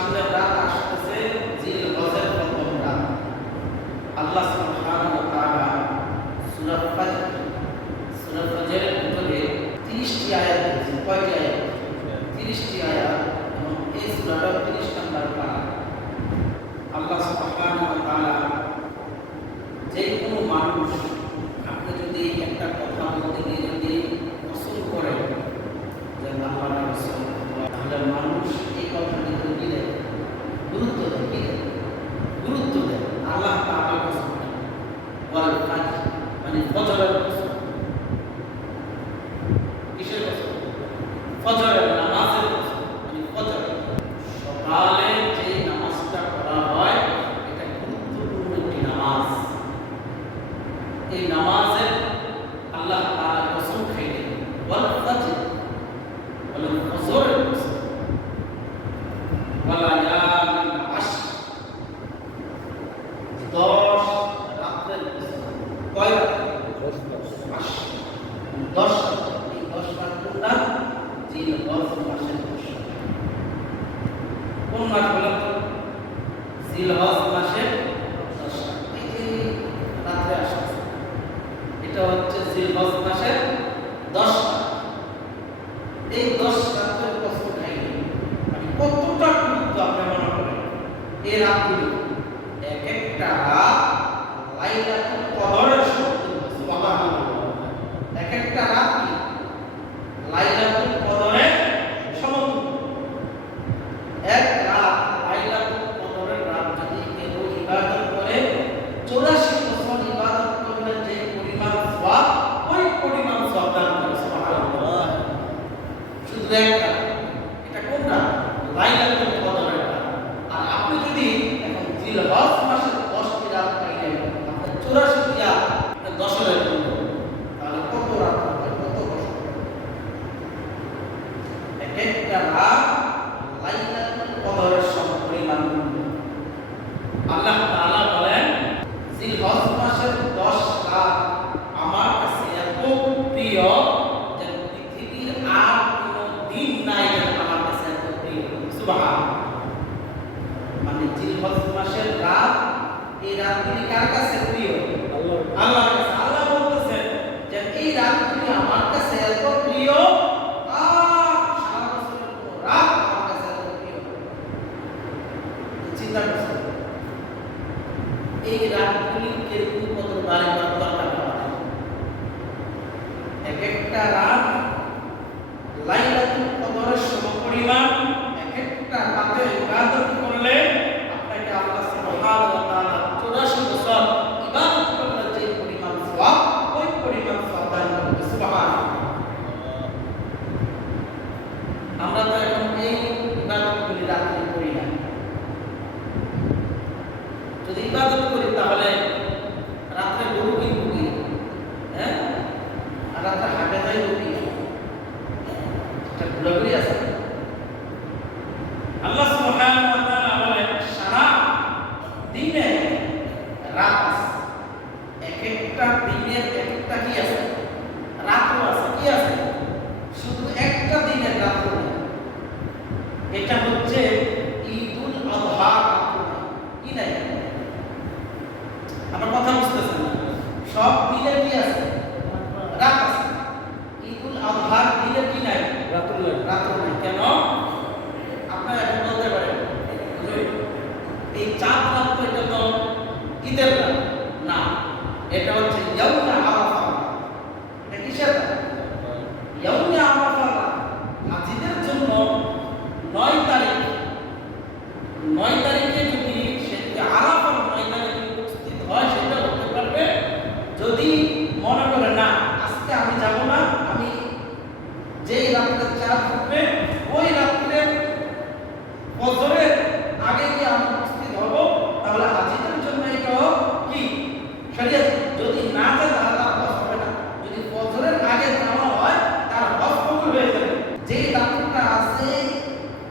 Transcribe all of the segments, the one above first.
সামনের রাত আসতেছে জিলহজের প্রথম রাত। আল্লাহ সুবহানাহু ওয়া তাআলা সূরা ফাজরের ভিতরে 30টি আয়াত দিয়েছেন। কয়টি আয়াত? 30টি আয়াত। এবং এই সূরাটার 30 নম্বর পারা। আল্লাহ সুবহানাহু ওয়া তাআলা যে কোনো মানুষ, আপনি যদি একটা কথা বলতে গিয়ে যদি পছন্দ করেন যে আল্লাহর রাসূল, তাহলে মানুষ এই কথাটি দিলে গুরুত্ব দেয়, গুরুত্ব দেয়। আল্লাহ তাআলার কসম, ওয়াল ফাজর মানে ফজরের কসম। কিসের কসম? ফজরের নামাজের কসম। মানে ফজর সকালে যে নামাজটা পড়া হয়, এটা গুরুত্বপূর্ণ একটি নামাজ। এই নামাজের আল্লাহ তাআলা কসম খাইলেন, ওয়াল ফাজর, ওয়াল ফজরের কসম, ওয়াল লায়ালিন আশর, 10 রাতের কসম। কয় রাত? 10 রাত। এই 10 রাত কোনটা? জিলহজ মাসের 10 রাত। কোন মাস বলেন তো? জিলহজ মাসের 10 রাত। এই যে রাতে আসছে, এটা হচ্ছে জিলহজ মাসের 10 রাত। এই 10 রাতের কসম খাইলেন, মানে কতটা গুরুত্ব আপনি মনে করেন এই রাতগুলো। এক একটা রাত লাইলাতুল কদরের সমতুল্য। সুবহানাল্লাহ। এক একটা রাত কি লাইলাতুল কদরের সমতুল্য। এক রাত লাইলাতুল কদরের রাত যদি কেউ ইবাদত করে, 84 বছর ইবাদত করলে যে পরিমাণ সওয়াব, ওই পরিমাণ সওয়াব দান করে। সুবহানাল্লাহ। শুধু একটা, এটা কোন রাত? লাইলাতুল কদরের রাত। আর আপনি যদি এখন জিলহজ মাসের 10টি রাত পাইলেন, আপনার 84 টি রাত 10 এর জন্য, তাহলে কত রাত হবে? কত বছর? এক একটা রাত লাইলাতুল কদরের সমপরিমাণ। আল্লাহ তাআলা বলেন, জিলহজ মাসের 10 রাত আমার কাছে এত প্রিয় যে পৃথিবীর আর কোনো দিন নাই যে আমার কাছে এত প্রিয়। সুবহানাল্লাহ। মানে জিলহজ মাসের রাত, এই রাতগুলি কার কাছে প্রিয়? আল্লাহর কাছে। আল্লাহ বলতেছেন যে এই রাতগুলি আমার কাছে এত প্রিয়, আর সারা বছরের কোনো রাত আমার কাছে এত প্রিয়। চিন্তা করছেন এই রাতগুলি কিরকম কত বারে দরকার পড়ে? এক একটা রাত লাইলাতুল কদরের সমপরিমাণ। এক একটা রাতে ইবাদত করলে আপনাকে আল্লাহ সুবহানাহু ওয়া তাআলা 84 বছর ইবাদত করলে যে পরিমাণ সওয়াব, ওই পরিমাণ সওয়াব দান করবে। সুবহানাল্লাহ। আমরা তো এখন এই ইবাদতগুলি রাতে করি না। যদি ইবাদত করি তাহলে রাতে গরু কিনবো কি? হ্যাঁ, আর রাতে হাটে যাই কি? এটা ঘোরাঘুরি আছে। আল্লাহ সুবহানাহু ওয়া তাআলা বলেন, সারা দিনে রাত আছে। এক একটা দিনের এক একটা কি আছে? রাতও আছে। কি আছে? শুধু একটা দিনের রাত না, এটা হচ্ছে ঈদুল আযহা রাত। কি নাই? আমার কথা বুঝতেছেন না? সব দিনের কি আছে? রাত আছে। ঈদুল আযহার দিনের কি নাই? রাত নাই। কেন? আপনারা এখন বলতে পারেন যে এই চাঁদ রাত তো এটা তো ঈদের রাত না, এটা হচ্ছে ইয়াউমে আরাফা। এটা কিসের রাত? ইয়াউমে আরাফা রাত। হাজিদের জন্য 9 তারিখে যদি সেদিকে আরাফার ময়দানে উপস্থিত হয়, সেটা হতে পারবে যদি মনে করে না আজকে আমি যাব না, আমি যেই রাত্রে চাঁদ উঠবে ওই রাত্রে ফজরের আগে গিয়ে আমি উপস্থিত হব, তাহলে হাজিদের জন্য এটা কি শরীয়ত। যদি না যায় তাহলে তার হজ হবে না। যদি ফজরের আগে যাওয়া হয়, তার হজ কবুল হয়ে যাবে। যেই রাত্রিটা আছে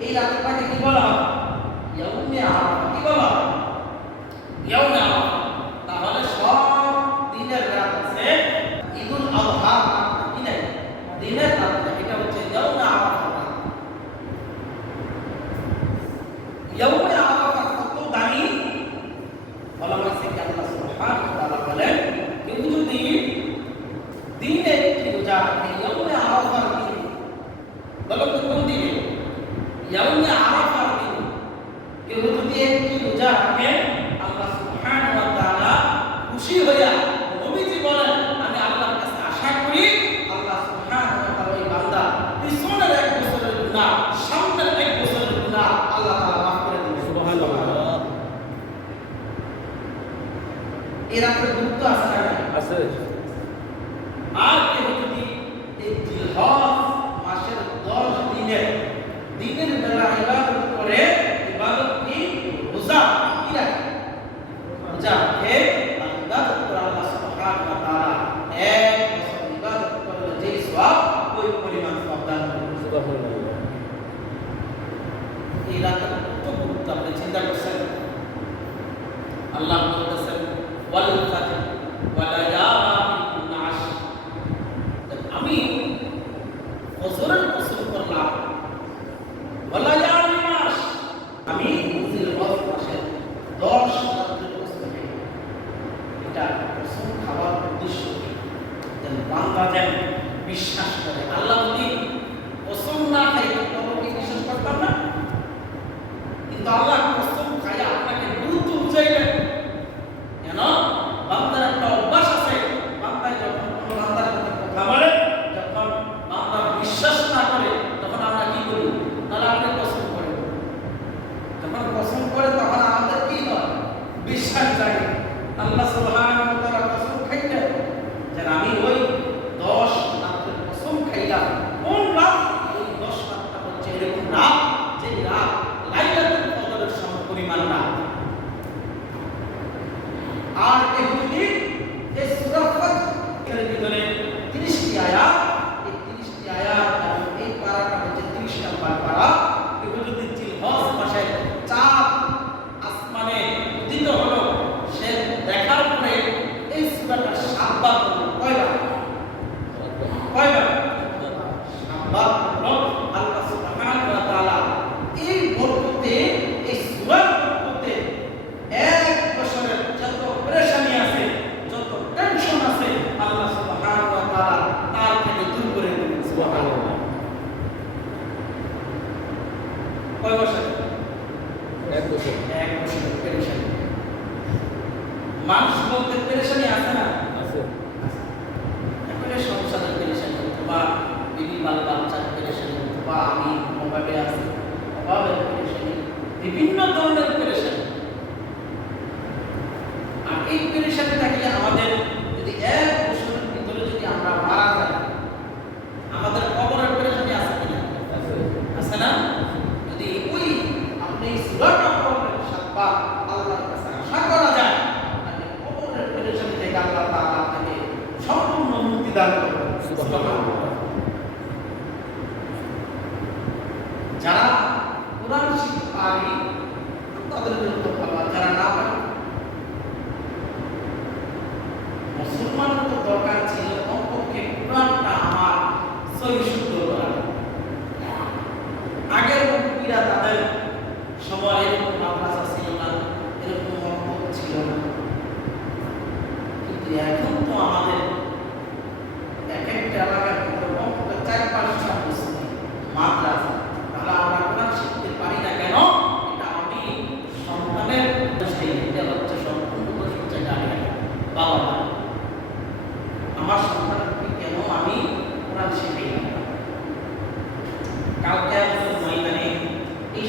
এই রাত্রিটাকে কি বলা হয়? ইয়াউমে আরাফা। কি বলা হয়? ইয়াউমে আরাফা। তাহলে সব দিনের রাত আছে, ঈদুল আযহা কি নাই? দিনের রাত। এটা হচ্ছে ইয়াউমে আরাফা। ইয়াউমে আরাফা কত দামি বলা হয়েছে কি আল্লাহ সুবহানাহু ওয়া তাআলা বলেন কেউ যদি দিনে একটি রোজা রাখে ইয়াউমে আরাফার দিন বলো তো কোন দিনে ইয়াউমে আরাফার দিন কেউ যদি একটি রোজা রাখে আল্লাহ সুবহানাহু ওয়া তাআলা খুশি হইয়া নবীজি বলেন আমি আল্লাহর কাছে আশা করি আল্লাহ সুবহানাহু ওয়া তাআলা ওই বান্দা পিছনের এক বছরের গুনাহ সামনের এক বছরের গুনাহ আল্লাহ তাআলা মাফ করে দিবেন সুবহানাল্লাহ। এর একটা গুরুত্ব আছে না আছে। আর কেউ যদি এই জিলহজ মাসের 10 দিনের বেলা ইবাদত করে ইবাদত কি রোজা কি রাখে রোজা হে ইবাদত করে আল্লাহ সুবহানাহু ওয়া তাআলা এক বছর ইবাদত করলে যে সওয়াব ওই পরিমাণ সওয়াব দান করবে সুবহানাল্লাহ। এই রাতের কত গুরুত্ব আপনি চিন্তা করছেন। আল্লাহ বলতেছেন ওয়াল ফাজর ওয়া লায়ালিন আশর আমি ফজরের কসম করলাম ওয়া লায়ালিন আশর আমি জিলহজ মাসের 10 রাতের কসম খাই। এটা কসম খাওয়ার উদ্দেশ্য যেন বান্দা যেন বিশ্বাস করে। আল্লাহ যদি কসম না খাই তবে কি বিশ্বাস করতাম না, কিন্তু আল্লাহ কসম খাইয়া আপনাকে গুরুত্ব বুঝাইলেন কেন বান্দার একটা অভ্যাস আছে বান্দায় যখন কোনো বান্দার সাথে কথা বলে যখন বান্দা বিশ্বাস না করে তখন আমরা কি করি তাহলে আপনি কসম করেন যখন কসম করে তখন আমাদের কি হয় বিশ্বাস জাগে। আল্লাহ সুবহানাহু ওয়া তাআলা কসম খাইলেন যে আমি ওই 10 রাতের কসম খাইলাম। কোন রাত? ওই 10 রাতটা হচ্ছে এরকম রাত যে রাত লাইলাতুল কদরের সমপরিমাণ রাত। আর এই যদি এই সূরা ফাতিহার ভিতরে 30টি আয়াত, এই 30টি আয়াত এবং এই পারাটা হচ্ছে 30 নম্বর পারা। এগুলো যদি জিলহজ মাসে চাঁদ আসমানে উদিত হলো সে দেখার পরে এই সূরাটা 7 বার হলো। কয়বার? 7 বার হলো। আল্লাহ সুবহানাহু ওয়া তাআলা এই বরকতে এই সূরার বরকতে এক বছরের যত পেরেশানি আছে যত টেনশন আছে আল্লাহ সুবহানাহু ওয়া তাআলা তার থেকে দূর করে দিবেন সুবহানাল্লাহ। কয় বছর? এক বছরের পেরেশানি। মানুষ বলতে পেরেশানি আছে না আছে। এখন সংসারের পেরেশানি অথবা বিবি বাচ্চার পেরেশানি অথবা আমি অভাবে আছি অভাবের পেরেশানি বিভিন্ন ধরনের পেরেশানি। আর এই পেরেশানিটাকে আমাদের যদি এক বছরের ভিতরে যদি আমরা মারা যাই আমাদের কবরের পেরেশানি আছে কিনা আছে না? যদি ওই আপনি সূরাটা পড়বেন 7 বার আল্লাহর কাছে আশা করা যায় তাহলে কবরের পেরেশানি থেকে আল্লাহ তাআলা আপনাকে সম্পূর্ণ মুক্তি দান করবেন সুবহানাল্লাহ। যারা কোরআন শিখতে পারে তাদের জন্য ভালো, যারা না পারে মুসলমানের তো দরকার ছিল কমপক্ষে কোরআনটা আমার সহি শুদ্ধ করা। আগের মুক্তিরা তাদের সময় এরকম মাদ্রাসা ছিল না, এরকম মক্তব ছিল না, কিন্তু এখন তো আমাদের এক একটা এলাকার ভিতরে কমপক্ষে 4-5টা মুসলিম মাদ্রাসা। তাহলে আমরা কোরআন শিখতে পারি না কেন? এটা আমি সন্তানের এটা হচ্ছে সম্পূর্ণ জায়গা বাবা আমার সন্তানকে কেন আমি কোরআন শিখাই না। কালকে আমাদের ময়দানে এই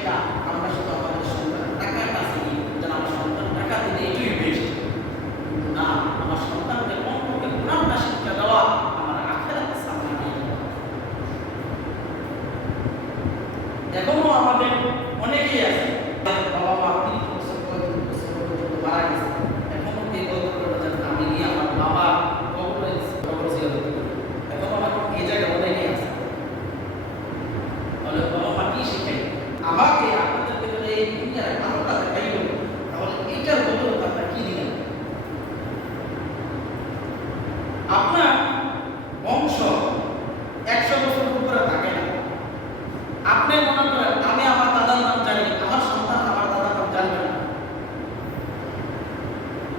এটা আমরা শুধু আমাদের সন্তান টাকাটা আছে যেন আমার সন্তান টাকা দিলে এটাই বেস্ট, না, আমার সন্তানকে কমপক্ষে কোরআনটা শিক্ষা দেওয়া আমার আখিরাতের সামনে নিয়ে যাওয়া। এখনো আমাদের অনেকেই আছে বাবা মা 30 বছর 35 বছর পর্যন্ত মারা গেছে, এখনো কে বলতে পারবে যে আমি গিয়ে আমার বাবা কবর জিয়ারত করি। এখনো আমার এই জায়গায় অনেকেই আছে। তাহলে বাবা মা কি শিখাই আমাকে আপনাদেরকে যদি এই দুনিয়ার আলোটা দেখাইল, তাহলে এইটার বদলে আপনার কি দিলেন? আপনার বংশ 100 বছর উপরে থাকে না। আপনি মনে করেন আমি আমার দাদার নাম জানি, আমার সন্তান আমার দাদার নাম জানবে না,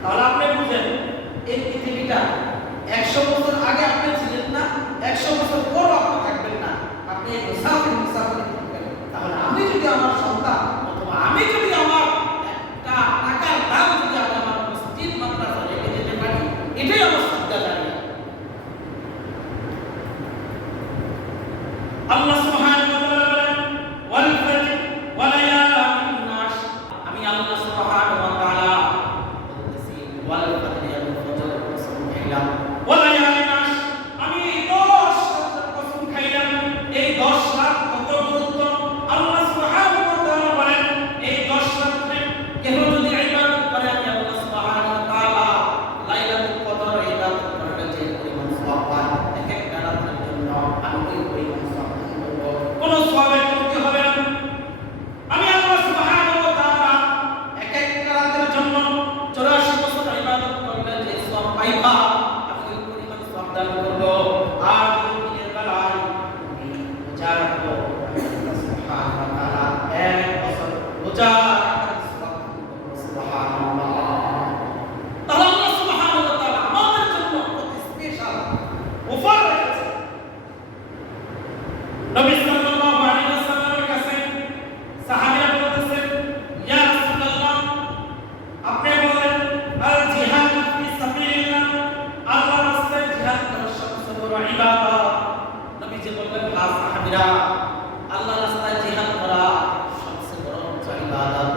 তাহলে আপনি বুঝেন এই পৃথিবীটা 100 বছর আগে আপনি ছিলেন না, 100 বছর পর আপনি থাকবেন না, আপনি মুসাফির থাকবেন। তাহলে আমি যদি আমার সন্তান অথবা আমি যদি আমার একটা টাকার দাম যদি আমি আমার মসজিদ মাদ্রাসা রেখে যেতে পারি, এটাই আমার শ্রদ্ধা জানিয়ে। আল্লাহ সুবহানাহু ওয়া তাআলা বলেন ওয়াল ফাজর ওয়া লায়ালিন আশর, আমি আল্লাহ সুবহানাহু ওয়া তাআলা বলতেছি ওয়াল ফাজর এবং ফজরের কসম খাইলাম, ওয়া লায়ালিন আশর, আমি 10 রাতের কসম খাইলাম। এই 10 রাত কত গুরুত্ব আল্লাহ সুবহানাহু ওয়া তাআলা বলেন, এই 10 রাতে কেহ যদি ইবাদত করে আমি আল্লাহ সুবহানাহু ওয়া তাআলা লাইলাতুল কদর ইবাদত করলে যে পরিমাণ সওয়াব পায়, এক একটা রাতের জন্য আমি ওই পরিমাণ সওয়াব কোন সওয়াবের কমতি হবে না। আমি আল্লাহ সুবহানাহু ওয়া তাআলা এক একটা রাতের জন্য 84 বছর ইবাদত করলে যে সওয়াব পাইবা, আমি ওই পরিমাণ সওয়াব দান করব। আর যদি দিনের বেলায় তুমি রোজা রাখো, আমি আল্লাহ সুবহানাহু ওয়া তাআলা 1 বছর রোজা রাখার সওয়াব করব। সুবহানাল্লাহ। তাহলে আল্লাহ সুবহানাহু ওয়া তাআলা আমাদের জন্য অতি স্পেশাল অফার রেখেছে। নবী সাল্লাল্লাহু আলাইহি ওয়াসাল্লামের কাছে সাহাবীরা বলতেছেন, ইয়া রাসূলুল্লাহ, আপনি বলেন আল জিহাদ ফি সাবিলিল্লাহ, আল্লাহর রাস্তায় জিহাদ করা সবচেয়ে বড় ইবাদত। নবীজি বললেন, হ্যাঁ সাহাবীরা, আল্লাহর রাস্তায় জিহাদ করা সবচেয়ে বড় ইবাদত।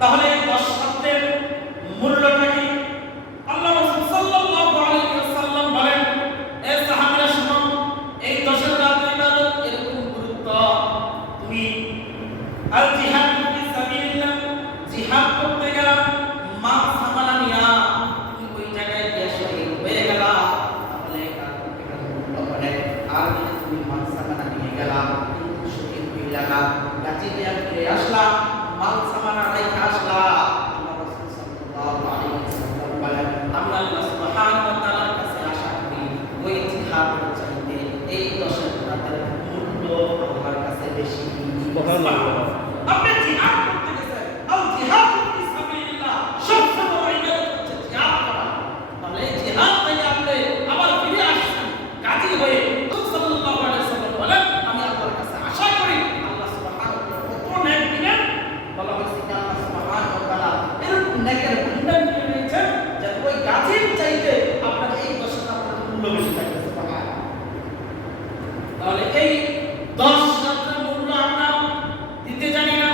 তাহলে এই 10 রাতের মূল্যটা কি? আল্লাহ রাসূল সাল্লাল্লাহু আলাইহি ওয়াসাল্লাম বলেন, এ সাহাবীরা শুনো, এই 10 রাতের ইবাদত এরকম গুরুত্ব, তুমি আল জিহাদ ফি সাবিলিল্লাহ, জিহাদ করতে গেলাম, মাল সামানা নিয়া তুমি ওই জায়গায় গিয়ে শহীদ হয়ে গেলা, তাহলে এটা মূল্য অনেক। আর যদি তুমি মাল সামানা নিয়ে গেলা কিন্তু শহীদ হয়ে গেলা, গাছি নিয়ে ফিরে আসলা, মাল সামানা রেখে আসলা, আল্লাহ রাসূল সাল্লাল্লাহু আলাইহি ওয়াসাল্লাম বলেন, আমরা আল্লাহ সুবহানাহু ওয়া তাআলার কাছে আশা করি ওই জিহাদের চাইতে এই 10 রাতের মূল্য আল্লাহর কাছে বেশি। সুবহানাল্লাহ। আপনি জিহাদ করতে গেছেন, আল জিহাদ ফি সাবিলিল্লাহ, সবচেয়ে বড় ইবাদত হচ্ছে জিহাদ করা। তাহলে জিহাদ থেকে আপনি আবার ফিরে আসছেন গাজী হয়ে। রাসূল সাল্লাল্লাহু আলাইহি ওয়াসাল্লাম বলেন, আমি আল্লাহর কাছে আশা করি আল্লাহ সুবহানাহু ওয়া তাআলা কত নেক দিবেন। বলা হয়েছে যে আল্লাহ সুবহানাহু ওয়া তাআলা এরকম নেকের ভান্ডার দিয়ে রেখেছেন যে ওই গাজীর চাইতে আপনার এই 10 রাতের মূল্য বেশি থাকবে। সুবহানাল্লাহ। তাহলে এই 10 রাতের মূল্য আমরা দিতে জানি না,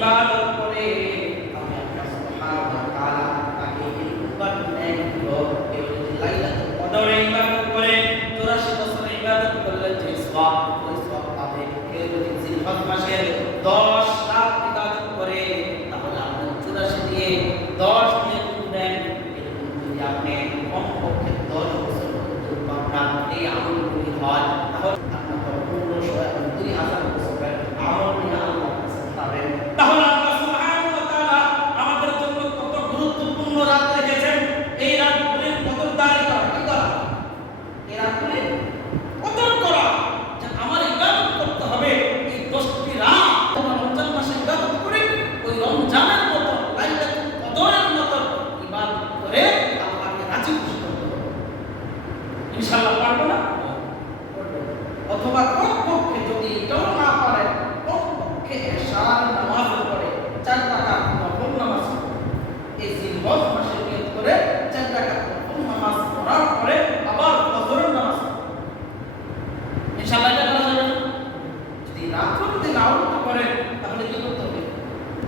ইবাদত করে আমি আল্লাহ সুবহানাহু ওয়া তাআলা তাকে এই কুরবান নেক দিব। কেউ যদি লাইলাতুল কদরে ইবাদত করে 84 বছর ইবাদত করলে যে সওয়াব ওই সওয়াব পাবে। কেউ যদি জিলহজ মাসের 10 রাত ইবাদত করে তাহলে আপনি 84 দিয়ে 10 দিয়ে গুণ দেন, এরকম যদি আপনি কমপক্ষে 10 বছর পর্যন্ত আপনার এই আমলগুলি হয় তাহলে আপনার 1500 এবং 2000 বছরের আমল নিয়ে আল্লাহর কাছে পাবেন। তাহলে আল্লাহ সুবহানাহু ওয়া তাআলা আমাদের জন্য কত গুরুত্বপূর্ণ রাত রেখেছেন। এই রাতগুলির কদরদারি করা, কি করা? এই রাতগুলির কদর করা, যে আমার ইবাদত করতে হবে এই 10টি রাত। রমজান মাসে ইবাদত করি ওই রমজানের মতো লাইলাতুল কদরের মতো ইবাদত করে আল্লাহকে রাজি খুশি করতে হবে। ইনশাআল্লাহ পারবো না? অথবা কমপক্ষে যদি এটাও না পারে কমপক্ষে এশার নামাজের পরে 4 রাকাত নফল নামাজ এই জিলহজ মাসে নিয়ত করে 4 রাকাত নফল নামাজ পড়ার পরে আবার ফজরের নামাজ ইনশাআল্লাহ এটা করা যাবে। যদি রাত্রে যদি নাও করে তাহলে কি করতে হবে?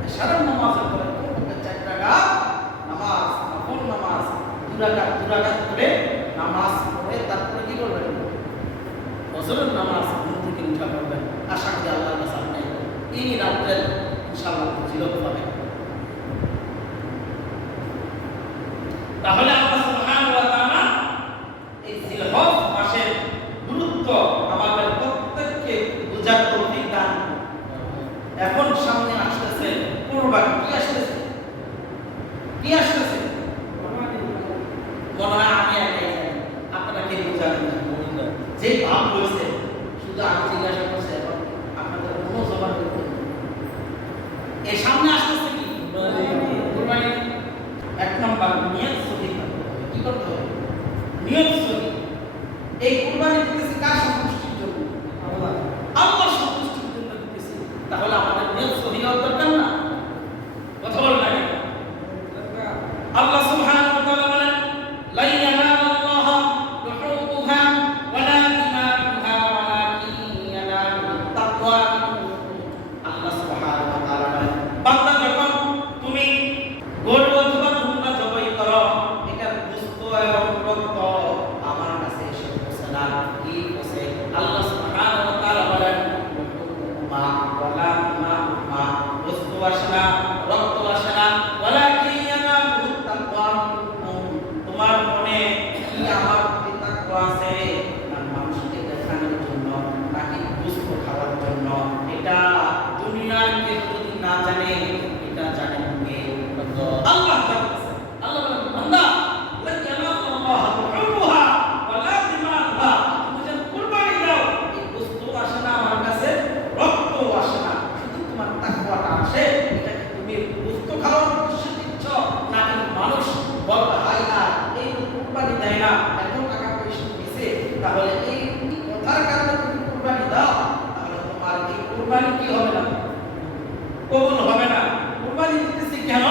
এশার নামাজের পরে কমপক্ষে 4 রাকাত নামাজ নফল নামাজ 2 রাকাত করে নামাজ পড়ে তারপরে কি করবেন? ফজরের নামাজ ঘুম থেকে উঠা করবেন। আশা করি আল্লাহর কাছে আপনি এই রাত্রে ইনশাআল্লাহ ফজিলত পাবেন। তাহলে আল্লাহ সুবহানাহু ওয়া তাআলা এই জিলহজ মাসের গুরুত্ব আমাদের প্রত্যেককে বোঝার তৌফিক দান করুন। এখন সামনে আসতেছে কুরবানি। কি আসতেছে? কি আসতেছে? মনে হয় আমি একাই জানি, আপনারা কে বোঝাবেন না। যে ভাব হয়েছে শুধু আমি জিজ্ঞাসা করছি, এখন আপনাদের কোনো জবাব করতে এর সামনে আসতেছে কি? কুরবানি। 1 নম্বর নিয়ত সঠিক করতে হবে। কি করতে হবে? নিয়ত সঠিক। এই কুরবানি দিতেছি কার সন্তুষ্টির জন্য? আল্লাহর সন্তুষ্টির জন্য দিতেছি। তাহলে আমাদের নিয়ত সঠিক হওয়া দরকার না? কথা বল না। আল্লাহ সুবহানাহু ওয়া তাআলা বলেন লা ইয়ানালুল্লাহা লুহুমুহা ওয়ালা দিমাউহা ওয়ালাকিন ইয়ানালুহু তাকওয়া মিনকুম। আল্লাহ সুবহানাহু ওয়া তাআলা বলেন বান্দা যখন তুমি গরু অথবা দুম্বা জবাই করো এটার গোশত এবং রক্ত আমার কাছে এসে পৌঁছে না। কি পৌঁছে? আল্লাহ সুবহানাহু ওয়া তাআলা বলেন লুহুমুহা ওয়ালা দিমাউহা, গোশত আসে না, রক্ত আসে না, ওয়ালাকিন ইয়ানালুহু তাকওয়া মিনকুম। তোমার মনে কি আমার প্রতি তাকওয়া আছে? আর মানুষকে দেখানোর জন্য নাকি গোশত খাওয়ার জন্য? এটা দুনিয়ার কেউ যদি না জানে, এটা জানেন কে? আল্লাহ জানতেছে। আল্লাহ বলেন বান্দা লা ইয়ানালুল্লাহা লুহুমুহা ওয়ালা দিমাউহা, তুমি যে কুরবানি দাও এই গোশত আসে না আমার কাছে, রক্ত আসে না, শুধু তোমার তাকওয়াটা আসে। এটা কি তুমি গোশত খাওয়ার উদ্দেশ্যে দিচ্ছ নাকি মানুষ বলবে হায় না এই কুরবানি দেয় না এত টাকা পয়সা দিছে, তাহলে এই কথার কারণে তুমি কুরবানি দাও, তাহলে তোমার এই কুরবানি কি হবে না? কবুল হবে না। কুরবানি দিতেছি কেন?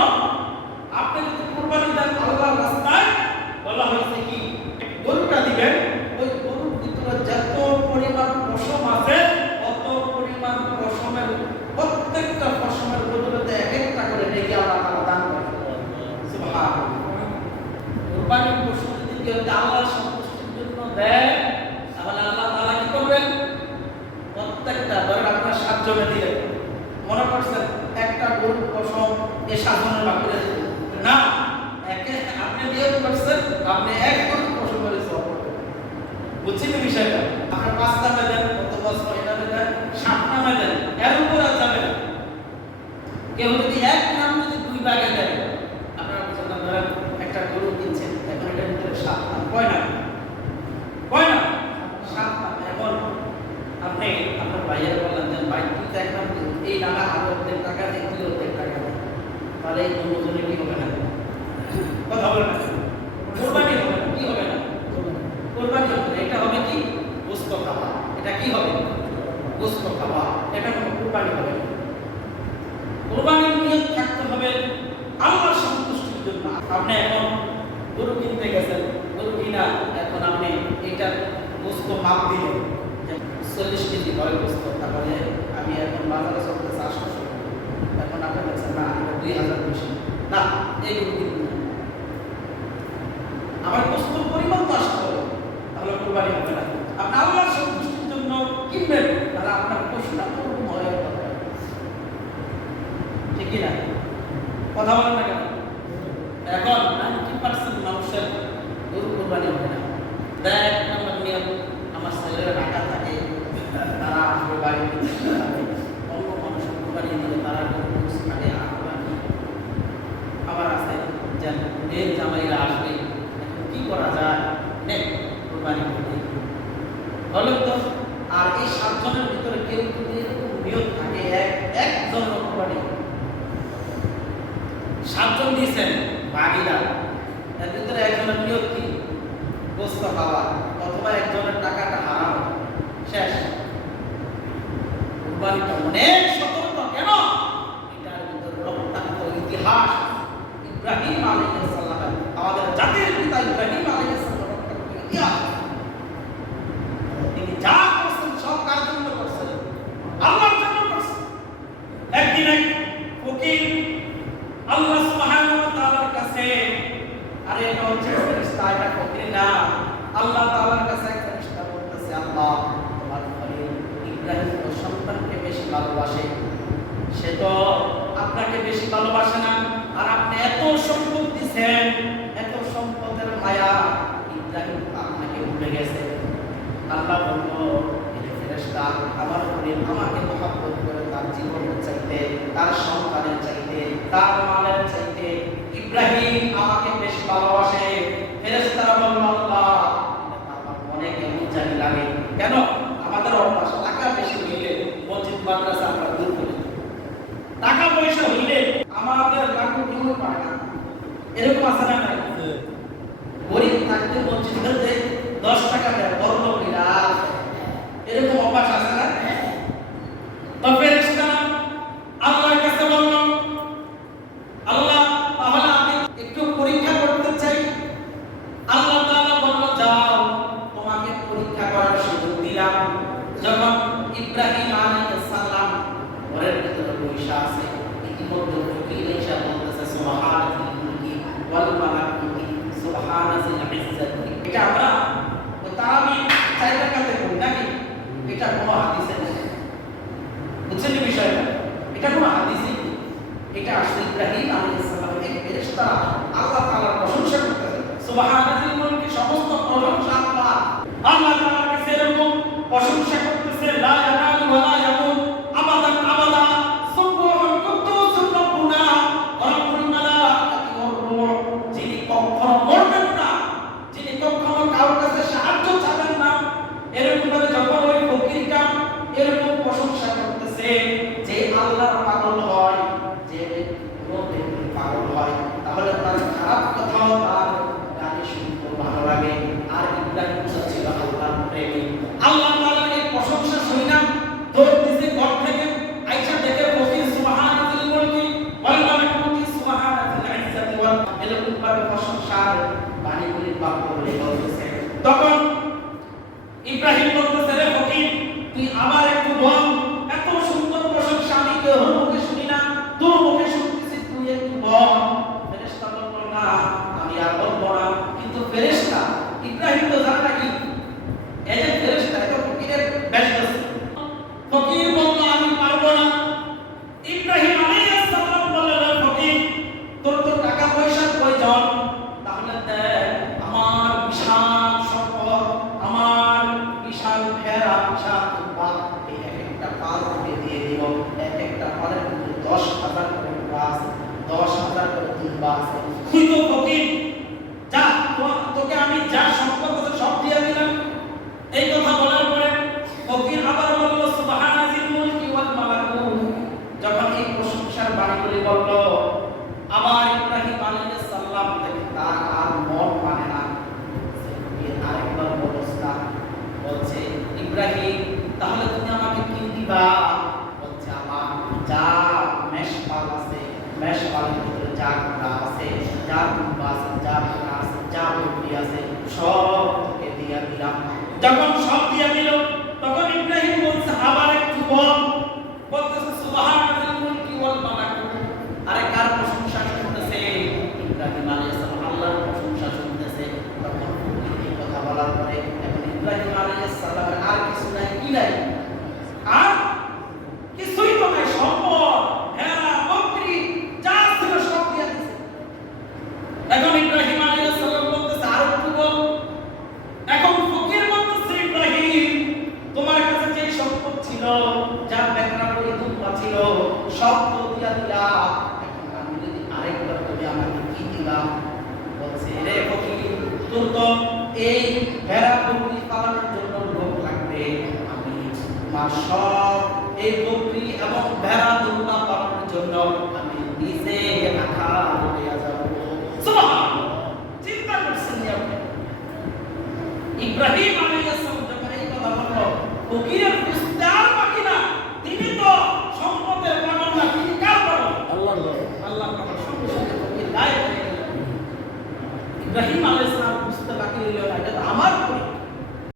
আপনি যদি কুরবানি দেন আল্লাহর রাস্তায়, বলা হয়েছে কি গরুটা দিবেন, ওই গরুর ভিতরে যত পরিমাণ পশম আছে তত পরিমাণ পশমের প্রত্যেকটা পশমের বদলে এক একটা করে নেকি আল্লাহ তাআলা দান করেন। সুবহানাল্লাহ। কুরবানির পশু যদি কেউ আল্লাহর সন্তুষ্টির জন্য দেয় তাহলে আল্লাহ তাআলা কি করবেন? প্রত্যেকটা ধরেন আপনার 7 জনে দিলেন, মনে করছেন একটা গরুর পশম এ 7 জনের ভাগ করে দিবেন না, একে আপনি নিয়ত করছেন আপনি এক গরুর পশমের সওয়াব পাবেন। বুঝছেন বিষয়টা? আপনার 5 নামে দেন অথবা 6 নামে দেন 7 নামে দেন, এর উপর আর যাবে না। কেউ যদি এক নাম যদি 2 ভাগে দেয়, আপনারা বুঝছেন ধরেন একটা গরু কিনছেন, এখন এটার ভিতরে 7 নাম, কয় নাম? 7 নাম। এখন আপনি আপনার ভাইয়ের বললেন যে ভাই তুই তো এক নাম এই নামে আরো অর্ধেক টাকা দিয়ে তুই অর্ধেক টাকা দে, তাহলে এই দুজনে কি হবে না? কথা বলে না। কুরবানি হবে না। কি হবে না? কুরবানি হবে না। এটা হবে কি? গোশত খাওয়া। এটা কি হবে? গোশত খাওয়া। এটা কোনো কুরবানি হবে না। কুরবানির নিয়ত থাকতে হবে আল্লাহর সন্তুষ্টির জন্য। আপনি এখন গরু কিনতে গেছেন, গরু কিনা এখন আপনি এটা গোশত মাপ দিলেন 40 কেজি হয় গোশত, তাহলে আমি এখন বাজারে চলতে 800 এখন আপনি বলছেন না 2000 বেশি না, এইগুলো কিন্তু না। আমার বস্তুর পরিমাণ তো আসতে হবে, তাহলে কোরবানি হবে না। আপনি আল্লাহর সন্তুষ্টির জন্য কিনবেন, তাহলে আপনার পশুটা কোনো ভয়ের দরকার নেই। ঠিক কি না? কথা বলেন না কেন? এখন 90% মানুষের গরু কোরবানি হবে না। এক নম্বর নিয়ম, আমার ছেলেরা ঢাকা থাকে, তারা আসবে বাড়িতে, অন্য মানুষের কোরবানি দিলে তারা গরু আগে আবার আছে যে মেয়ের জামাইরা আসবে, এখন কি করা যায়, কোরবানি করতে বলেন তো। আর এই 7 জনের ভিতরে কেউ যদি এরকম নিয়ত থাকে একজন কোরবানি, 7 জন দিয়েছেন ভাগিদার, এর ভিতরে একজনের নিয়ত কি গোস্ত খাওয়া, অথবা একজনের টাকাটা হারানো, শেষ। কোরবানিটা অনেক সতর্ক। কেন? এটার ভিতরে রক্তাক্ত ইতিহাস। ইব্রাহিম আলাইহিস সালাম, আমাদের জাতির পিতা ইব্রাহিম আলাইহিস সালাম রক্তাক্ত ইতিহাস। তিনি যা করছেন সব কার জন্য করছেন? আল্লাহর জন্য করছেন। একদিন এক ফকির আল্লাহ সুবহানাহু ওয়া তাআলার কাছে, আরে এটা হচ্ছে ফেরেশতা, এটা ফকির না, আল্লাহ তাআলার কাছে এক ফেরেশতা বলতেছে, আল্লাহ তোমার খলিল ইব্রাহিম তো সন্তানকে বেশি ভালোবাসে, সে তো আপনাকে বেশি ভালোবাসে না, আর আপনি এত সম্পদ দিয়েছেন, এত সম্পদের মায়া, ইব্রাহিম আপনাকে ভুলে গেছে। আল্লাহ বলল, এই ফেরেশতা আমার খলিল আমাকে মহব্বত করে তার জীবনের চাইতে, তার সন্তানের চাইতে, তার মালের চাইতে ইব্রাহিম আমাকে বেশি ভালোবাসে। ফেরেশতারা বলল, আল্লাহ এটা আমার মনে কেমন জানি লাগে। কেন? আমাদের অভ্যাস টাকা বেশি হইলে মসজিদ মাদ্রাসা আমরা দূর করে দিই, টাকা পয়সা হইলে আমাদের লাখো কেউ পায় না, এরকম আছে না? নাই গরিব থাকতে মসজিদে 10 টাকা দেয়, বড় বিরাট, এরকম অভ্যাস আছে না? তো ফেরেশতারা আল্লাহর কাছে বলল, আল্লাহ তাহলে আমি একটু পরীক্ষা করতে চাই। আল্লাহ তাআলা বলল, যাও তোমাকে পরীক্ষা করার সুযোগ দিলাম। যখন ইব্রাহিম আলাইহিস সালাম ঘরের ভিতরে বসে আছে, ইতিমধ্যে ফকির এসে বলতেছে, সুবহানাল্লাহি ওয়াল মালাকুতি সুবহানাল্লাহিল ইজ্জাতি। এটা আমরা তারাবি 4 রাকাতে পড়ি নাকি? এটা কোনো হাদিসে নেই, বুঝছেন এই বিষয়টা? এটা কোনো হাদিসে নেই। এটা আসলে ইব্রাহিম আলাইহিস সালামের এক ফেরেশতা আল্লাহ তাআলার প্রশংসা করতেছে, সুবহানাল্লাহিল মুলকি, সমস্ত প্রশংসা আল্লাহ। আল্লাহ তাআলার কাছে এরকম প্রশংসা করতেছে, লা ইয়ানালু ওয়া লা ইয়ামুত আবাদান আবাদা সুবহান কুদ্দুসুর রাব্বুনা ওয়া রাব্বুল মালাইকাতি ওয়ার রূহ, যিনি কখনো মরবেন না, যিনি কখনো কারোর কাছে সাহায্য চাবেন না। এরকম ভাবে যখন ওই ফকিরটা এরকম প্রশংসা করতেছে, যে আল্লাহর পাগল হয়, যে কোনো পাগল হয়, তাহলে তার খারাপ কথাও তার গানে শুনতে ভালো লাগে। আর ইব্রাহিম ছিল আল্লাহর প্রেমিক। আল্লাহ তাআলার এই প্রশংসা শুনে দৌড় দিছে ঘর থেকে, আয়েশা দেখে ফকির সুবহানাল্লাহিল মুলকি ওয়াল মালাকুতি সুবহানাল্লাহিল ইজ্জাতি ওয়াল, এরকম ভাবে প্রশংসার বাণীগুলি বাক্য বলে বলতেছে। তখন ইব্রাহিম বলতেছে, রে ফকির, তুই আবার একটু বল, এত সুন্দর প্রশংসা আমি কেউ মুখে শুনি না, তোর মুখে শুনতেছি, তুই একটু বল। ফেরেশতা বলল, না আমি আর বলবো না। কিন্তু ফেরেশতা ইব্রাহিম তো জানে নাকি এই যে ফেরেশতা এটা ফকিরের ব্যস্ত। ফকির বলল, আমি পারবো না। ইব্রাহিম আলাইহিস সালাম বললেন, ফকির তোর তো টাকা পয়সার প্রয়োজন, তাহলে দেখ আমার বিশাল সম্পদ, আমার বিশাল ভেড়া, বিশাল বাঘ, এই এক একটা পাল আমি দিয়ে দিব, এক একটা পালের মধ্যে 10,000 করে গাছ, 10,000 করে দুম্বা আছে। তুই তো ফকির, যা তোকে আমি যা সম্পদ আছে সব দিয়ে দিলাম। এই কথা বলার পরে ফকির আবার বলল, সুবহানাল্লাহিল মুলকি ওয়াল মালাকুত। যখন এই প্রশংসার বাণীগুলি বলল, আবার ইব্রাহিম আলাইহিস সালাম থেকে তার আর মন মানে না। আরেকবার বলছিলাম, বলছে, ইব্রাহিম তাহলে তুমি আমাকে কি দিবা? বলছে, আমার যা মেষপাল আছে, মেষপালের ভিতরে যা ঘোড়া আছে, যা দুম্বা আছে, যা ভেড়া আছে, যা বকরি আছে, সব তোকে দিয়ে দিলাম। যখন সব দিয়ে দিল, তখন ইব্রাহিম বলছে, আবার একটু বল। বলতেছে, সুবহানাল্লাহিল মুলকি ওয়াল মালাকুত এই ভেড়া বকরি পালনের জন্য লোক লাগবে, আমি তোমার সব এই বকরি এবং ভেড়া দুটা পালনের জন্য আমি নিজে রাখাল হইয়া যাব। সুবহানাল্লাহ, চিন্তা করছেন আপনি? ইব্রাহিম আলাইহিস সালাম যখন এই কথা বলল, ফকির